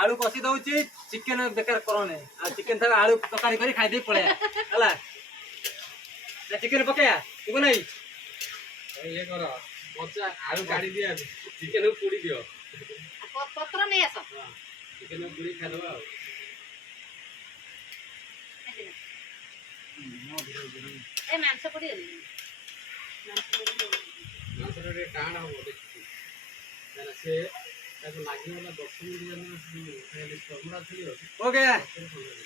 आलू कसी दउची चिकन बेकार करने आ चिकन था आलू तकारी करी खाई दे पळे हला ना चिकन पकाया तू नहीं ये करो मचा आलू काढी दिया चिकन को पूरी दियो पत्र नहीं आस हां चिकन को पूरी खा दबा ए मांस पड़ी मांस रे टाण हो देखि ना से ताको लागी वाला 10 मिनिट जन पहले समरा थी हो गया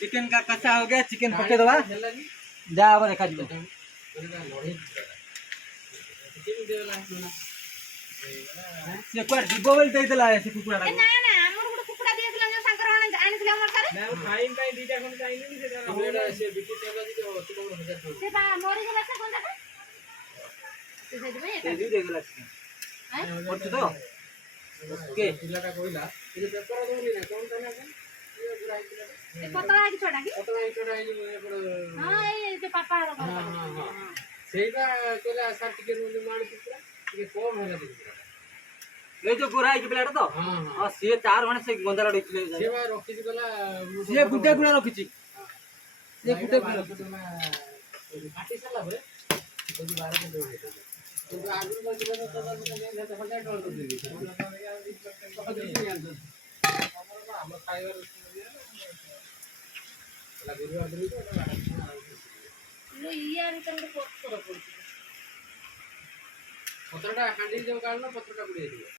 चिकन का कच्चा हो गया चिकन पके दवा जा अब देखा जी मैंने लड़ी चिकन देला ना से क्वार डिबो बोल दे देला से कुकुड़ा ए ना ना हमर गुड कुकुड़ा दिए दिला जो शंकर वाला आनिथिले हमर सारे ना खाइन पाई दीटा कोन चाहिए नहीं से बिकी चला दी तो तो 1000 से बा मोरी गेला से कोन जाता से से दे दे दे देला चिकन हैं और तो ओके पिलाटा कोइला ये पेपर दोनी ना कोन ताना कोन ये बुराई पिलाटा ए पतला है छोटा की पतला छोटा है जो हां ए जो पापा रो हां हां हां सेटा केला सर्टिफिकेट में मार कुकुड़ा ये कौन होला कुकुड़ा ये जो गोरा है कि प्लेट तो हां हां हां से चार माने से गोंदला डोचले से बा रखी गला ये गुड्डे गुणा रखिची ये गुड्डे गुणा काटी सला बरे तो 12 के दो तो आगु को दिला तो नहीं तो 1000 डॉलर दे दी हम फाइबर ला गुरुवार दिन लो यार इतने को पत्र पड़ पत्रटा हांडी जो काढला पत्रटा पुढे